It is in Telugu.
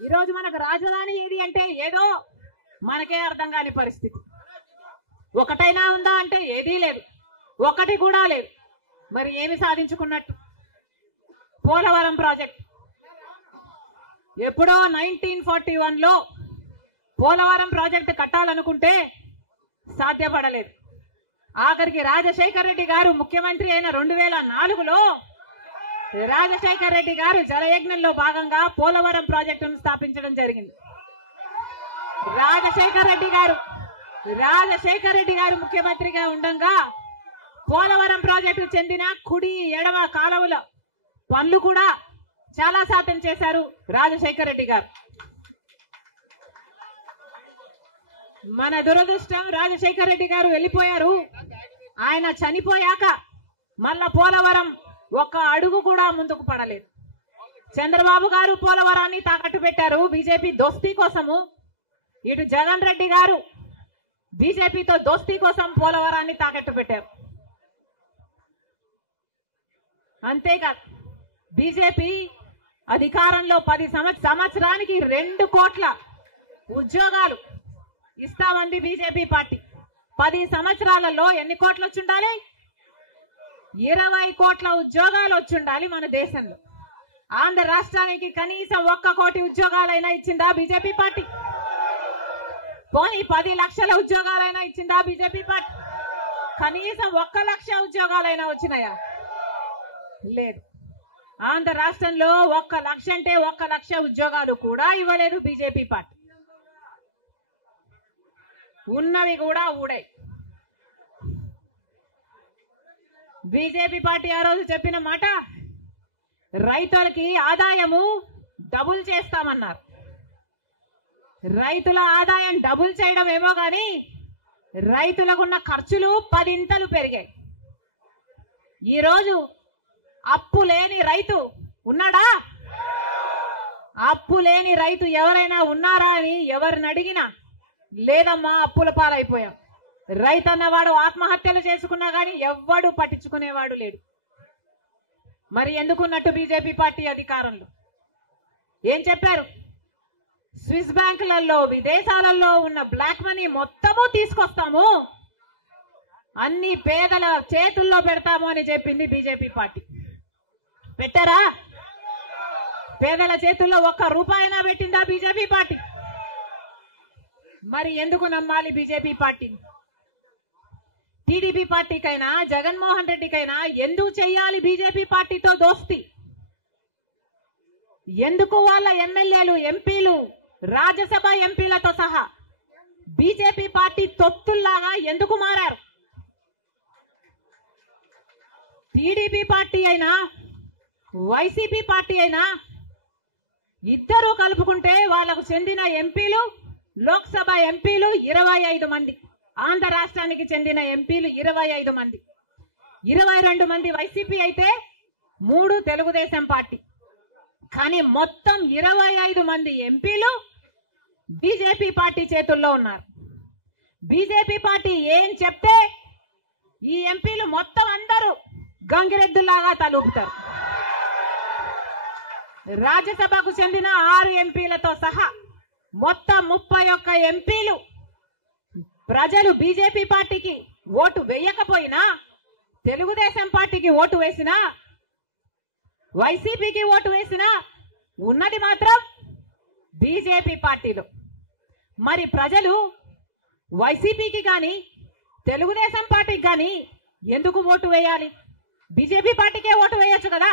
ఈ రోజు మనకు రాజధాని ఏది అంటే ఏదో మనకే అర్థం కాని పరిస్థితి. ఒకటైనా ఉందా అంటే ఏదీ లేదు, ఒకటి కూడా లేదు. మరి ఏమి సాధించుకున్నట్టు? పోలవరం ప్రాజెక్ట్ ఎప్పుడో 1941లో పోలవరం ప్రాజెక్టు కట్టాలనుకుంటే సాధ్యపడలేదు. ఆఖరికి రాజశేఖర్ రెడ్డి గారు ముఖ్యమంత్రి అయిన 2004లో రాజశేఖర్ రెడ్డి గారు జలయజ్ఞంలో భాగంగా పోలవరం ప్రాజెక్టును స్థాపించడం జరిగింది. రాజశేఖర్ రెడ్డి గారు ముఖ్యమంత్రిగా ఉండగా పోలవరం ప్రాజెక్టు చెందిన కుడి ఎడమ కాలువల పనులు కూడా చాలా శాతం చేశారు రాజశేఖర్ రెడ్డి గారు. మన దురదృష్టం రాజశేఖర్ రెడ్డి గారు వెళ్ళిపోయారు. ఆయన చనిపోయాక మళ్ళా పోలవరం ఒక్క అడుగు కూడా ముందుకు పడలేదు. చంద్రబాబు గారు పోలవరాన్ని తాకట్టు పెట్టారు బీజేపీ దోస్తీ కోసము. ఇటు జగన్ రెడ్డి గారు బీజేపీతో దోస్తీ కోసం పోలవరాన్ని తాకట్టు పెట్టారు. అంతేకాదు బీజేపీ అధికారంలో 10 సంవత్సరానికి 2 కోట్ల ఉద్యోగాలు ఇస్తామంది బీజేపీ పార్టీ. 10 సంవత్సరాలలో ఎన్ని కోట్లు వచ్చుండాలి? 20 కోట్ల ఉద్యోగాలు వచ్చుండాలి మన దేశంలో. ఆంధ్ర రాష్ట్రానికి కనీసం 1 కోటి ఉద్యోగాలైనా ఇచ్చిందా బీజేపీ పార్టీ? పోనీ 10 లక్షల ఉద్యోగాలైనా ఇచ్చిందా బీజేపీ పార్టీ? కనీసం 1 లక్ష ఉద్యోగాలైనా వచ్చినాయా? లేదు. ఆంధ్ర రాష్ట్రంలో 1 లక్ష అంటే 1 లక్ష ఉద్యోగాలు కూడా ఇవ్వలేదు బీజేపీ పార్టీ. ఉన్నవి కూడా ఊడాయి. బీజేపీ పార్టీ ఆ రోజు చెప్పిన మాట, రైతులకి ఆదాయము డబుల్ చేస్తామన్నారు. రైతుల ఆదాయం డబుల్ చేయడం ఏమో గాని రైతులకున్న ఖర్చులు 10 ఇంతలు పెరిగాయి. ఈరోజు అప్పు లేని రైతు ఉన్నాడా? అప్పు లేని రైతు ఎవరైనా ఉన్నారా అని ఎవరిని అడిగినా లేదమ్మా అప్పుల పాలైపోయాం. రైతన్నవాడు ఆత్మహత్యలు చేసుకున్నా గానీ ఎవ్వడు పట్టించుకునేవాడు లేడు. మరి ఎందుకున్నట్టు బీజేపీ పార్టీ అధికారంలో ఏం చెప్పారు? స్విస్ బ్యాంకులలో విదేశాలలో ఉన్న బ్లాక్ మనీ మొత్తము తీసుకొస్తాము, అన్ని పేదల చేతుల్లో పెడతాము అని చెప్పింది బీజేపీ పార్టీ. పెట్టారా? పేదల చేతుల్లో 1 రూపాయినా పెట్టిందా బీజేపీ పార్టీ? మరి ఎందుకు నమ్మాలి బీజేపీ పార్టీని? టీడీపీ పార్టీకైనా జగన్మోహన్ రెడ్డికైనా ఎందుకు చెయ్యాలి బీజేపీ పార్టీతో దోస్తి? ఎందుకు వాళ్ళ ఎమ్మెల్యేలు ఎంపీలు రాజ్యసభ ఎంపీలతో సహా బీజేపీ పార్టీ తొత్తుల్లాగా ఎందుకు మారారు? టీడీపీ పార్టీ అయినా వైసీపీ పార్టీ అయినా ఇద్దరు కలుపుకుంటే వాళ్ళకు చెందిన ఎంపీలు, లోక్సభ ఎంపీలు 25 మంది, ఆంధ్ర రాష్ట్రానికి చెందిన ఎంపీలు 25 మంది, 22 మంది వైసీపీ అయితే 3 తెలుగుదేశం పార్టీ. కానీ మొత్తం 25 మంది ఎంపీలు బీజేపీ పార్టీ చేతుల్లో ఉన్నారు. బీజేపీ పార్టీ ఏం చెప్తే ఈ ఎంపీలు మొత్తం అందరూ గంగిరెద్దులాగా తలూపుతారు. రాజ్యసభకు చెందిన 6 ఎంపీలతో సహా మొత్తం 31 ఎంపీలు ప్రజలు బీజేపీ పార్టీకి ఓటు వేయకపోయినా, తెలుగుదేశం పార్టీకి ఓటు వేసినా, వైసీపీకి ఓటు వేసినా ఉన్నది మాత్రం బీజేపీ పార్టీలో. మరి ప్రజలు వైసీపీకి గాని తెలుగుదేశం పార్టీకి గాని ఎందుకు ఓటు వేయాలి? బీజేపీ పార్టీకే ఓటు వేయొచ్చు కదా.